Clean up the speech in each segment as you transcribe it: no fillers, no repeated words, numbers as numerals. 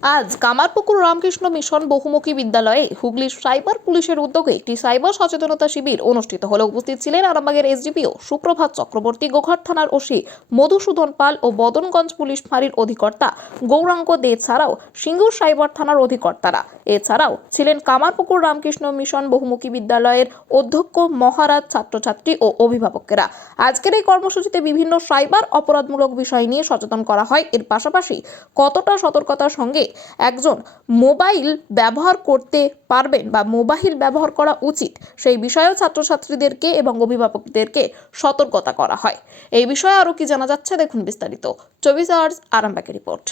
আজ কামারপুকুর রামকৃষ্ণ মিশন বহুমুখী বিদ্যালয়ে হুগলির সাইবার পুলিশের উদ্যোগে একটি সাইবার সচেতনতা শিবির অনুষ্ঠিত হলো। উপস্থিত ছিলেন আরামবাগের এসডিপিও সুপ্রভাত চক্রবর্তী, গোঘাট থানার ওসি মধুসূদন পাল ও বদনগঞ্জ পুলিশ ফাঁড়ির অধিকর্তা গৌরাঙ্গ দে ছাড়াও সিঙ্গুর সাইবার থানার অধিকর্তারা। এছাড়াও ছিলেন কামারপুকুর রামকৃষ্ণ মিশন বহুমুখী বিদ্যালয়ের অধ্যক্ষ, মহারাজ, ছাত্রছাত্রী ও অভিভাবকেরা। আজকের এই কর্মসূচিতে বিভিন্ন সাইবার অপরাধমূলক বিষয় নিয়ে সচেতন করা হয়। এর পাশাপাশি কতটা সতর্কতার সঙ্গে একজন মোবাইল ব্যবহার করতে পারবেন বা মোবাইল ব্যবহার করা উচিত সেই বিষয়েও ছাত্রছাত্রীদেরকে এবং অভিভাবকদেরকে সতর্কতা করা হয়। এই বিষয়ে আরো কি জানা যাচ্ছে দেখুন বিস্তারিত। 24 আওয়ার্স আরামবাগের রিপোর্ট।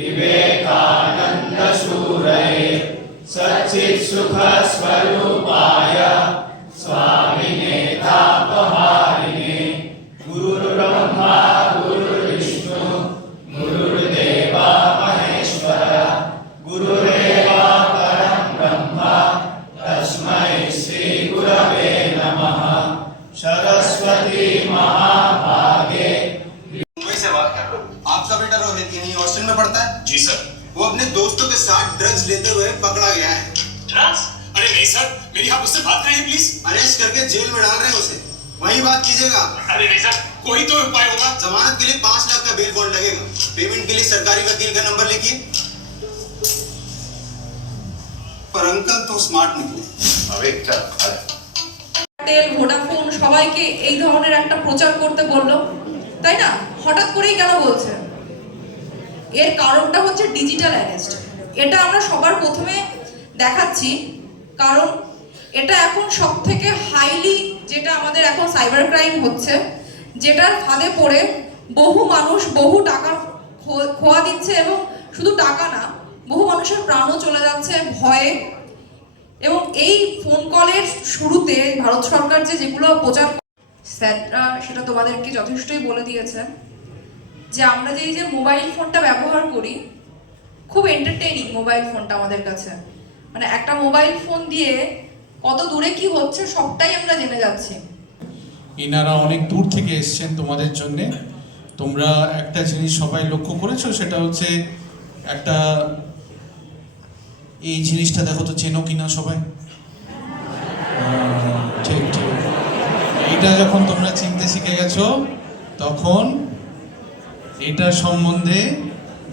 विवेकानंद सूरये सच्चित् सुख स्वरूपाय स्वामिने तापहारिणे गुरुर्ब्रह्मा गुरुर्विष्णु गुरुर्देवा महेश्वर गुरुरेव परं ब्रह्म तस्मै श्री गुरवे नमः। सरस्वती महाभागे। मुंबई से बात कर रहा हूँ। आपका बेटा रोहित यहीं हॉस्टल में पढ़ता है? जी सर। वो अपने दोस्तों के साथ ड्रग्स लेते हुए पकड़ा गया है। ड्रग्स? अरे नहीं सर, मेरी आप उससे बात करिए प्लीज। अरेस्ट करके जेल में डाल रहे हैं उसे, वहीं बात कीजिएगा। अरे नहीं सर, कोई तो उपाय होगा। जमानत के लिए 5 लाख का बेल बॉन्ड लगेगा। पेमेंट के लिए सरकारी वकील का नंबर लिखिए। पर अंकल तो स्मार्ट निकले। अबे चल টেল, ভোডাফোন সবাইকে এই ধরনের একটা প্রচার করতে বললো, তাই না? হঠাৎ করেই কেন বলছে? এর কারণটা হচ্ছে ডিজিটাল অ্যারেস্ট। এটা আমরা সবার প্রথমে দেখাচ্ছি, কারণ এটা এখন সবথেকে হাইলি যেটা আমাদের এখন সাইবার ক্রাইম হচ্ছে, যেটার ফাঁদে পড়ে বহু মানুষ বহু টাকা খোয়া দিচ্ছে, এবং শুধু টাকা না, বহু মানুষের প্রাণও চলে যাচ্ছে ভয়ে। এবং এই ফোন কলের শুরুতে ভারত সরকার যেগুলো প্রচার, স্যাররা সেটা তোমাদেরকে যথেষ্টই বলে দিয়েছে যে আমরা যে মোবাইল ফোনটা ব্যবহার করি, খুব এন্টারটেইনিং মোবাইল ফোনটা আমাদের কাছে। মানে একটা মোবাইল ফোন দিয়ে কত দূরে কি হচ্ছে সবটাই আমরা জেনে যাচ্ছি। ইনারা অনেক দূর থেকে এসছেন তোমাদের জন্যে। তোমরা একটা জিনিস সবাই লক্ষ্য করেছো, সেটা হচ্ছে একটা এই জিনিসটা দেখো তো, চেনো কিনা সবাই? ঠিক ঠিক। এইটা যখন তোমরা চিনতে শিখে গেছো, তখন এটা সম্বন্ধে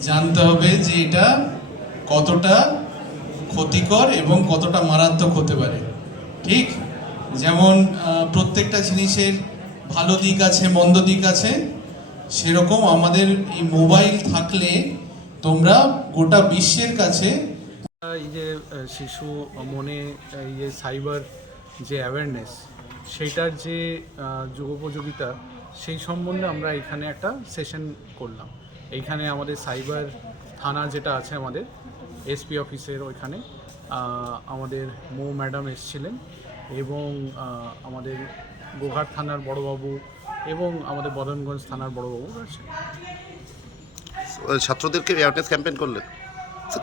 জানতে হবে যে এটা কতটা ক্ষতিকর এবং কতটা মারাত্মক হতে পারে। ঠিক যেমন প্রত্যেকটা জিনিসের ভালো দিক আছে, মন্দ দিক আছে, সেরকম আমাদের এই মোবাইল থাকলে তোমরা গোটা বিশ্বের কাছে এই যে শিশু মনে এই যে সাইবার যে অ্যাওয়ারনেস, সেইটার যে যুগোপযোগিতা, সেই সম্বন্ধে আমরা এখানে একটা সেশন করলাম। এইখানে আমাদের সাইবার থানা যেটা আছে আমাদের এসপি অফিসের ওইখানে আমাদের ম্যাডাম এসেছিলেন, এবং আমাদের গোঘাট থানার বড়বাবু এবং আমাদের বদনগঞ্জ থানার বড়বাবু আছে। ছাত্রদেরকে অ্যাওয়ারনেস ক্যাম্পেইন করলেন,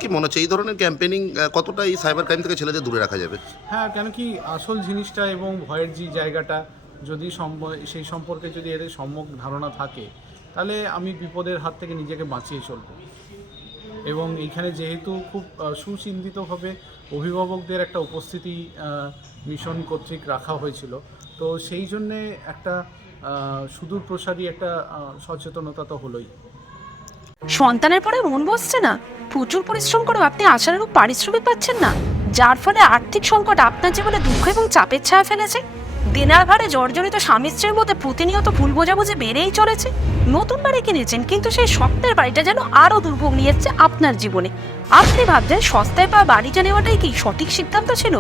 কি মনে হচ্ছে এই ধরনের ক্যাম্পেইনিং কতটা এই সাইবার ক্রাইম থেকে ছেলেদের দূরে রাখা যাবে? হ্যাঁ, কেন কি আসল জিনিসটা এবং ভয়ের যে জায়গাটা যদি সেই সম্পর্কে যদি এদের সম্যক ধারণা থাকে, তাহলে আমি বিপদের হাত থেকে নিজেকে বাঁচিয়ে চলব। এবং এইখানে যেহেতু খুব সুচিন্তিতভাবে অভিভাবকদের একটা উপস্থিতি মিশন কর্তৃক রাখা হয়েছিল, তো সেই জন্যে একটা সুদূর প্রসারী একটা সচেতনতা তো হলোই। সন্তানের পরে মন বসছে না, প্রচুর পরিশ্রম করেও আপনি আশানুরূপ পারিশ্রমিক পাচ্ছেন না, যার ফলে আর্থিক সংকট আপনার জীবনে দুঃখ এবং চাপের ছায়া ফেলেছে। দিনার ভারে জর্জরিত স্বামী স্ত্রীর মধ্যে প্রতিনিয়ত ভুল বোঝাবুঝি বেড়েই চলেছে। নতুন বাড়ি কিনেছেন, কিন্তু সেই স্বপ্নের বাড়িটা যেন আরও দুর্ভোগ নিয়ে এসছে আপনার জীবনে। আপনি ভাবছেন সস্তায় পাওয়া বাড়িটা নেওয়াটাই কি সঠিক সিদ্ধান্ত ছিল?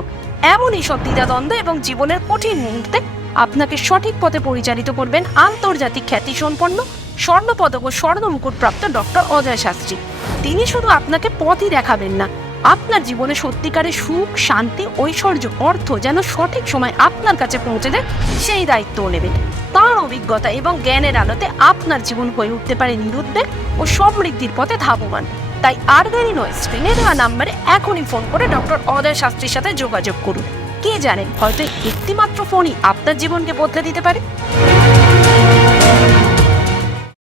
এমনই সব দ্বিধাদ্বন্দ্ব এবং জীবনের কঠিন মুহূর্তে আপনাকে সঠিক পথে পরিচালিত করবেন আন্তর্জাতিক খ্যাতিসম্পন্ন স্বর্ণপদক ও স্বর্ণ মুকুটপ্রাপ্ত ডক্টর অজয় শাস্ত্রী। তিনি শুধু আপনাকে পথই দেখাবেন না, আপনার জীবনে সত্যিকারের সুখ, শান্তি, ঐশ্বর্য, অর্থ যেন সঠিক সময় আপনার কাছে পৌঁছে দেয়, সেই দায়িত্বও নেবেন। তাঁর অভিজ্ঞতা এবং জ্ঞানের আলোতে আপনার জীবন হয়ে উঠতে পারে নিরুদ্বেগ ও সমৃদ্ধির পথে ধাবমান। তাই আর দেরি নয়, স্ক্রিনে দেওয়া নাম্বারে এখনই ফোন করে ডক্টর অজয় শাস্ত্রীর সাথে যোগাযোগ করুন। কে জানেন, হয়তো একটিমাত্র ফোনই আপনার জীবনকে বদলে দিতে পারে।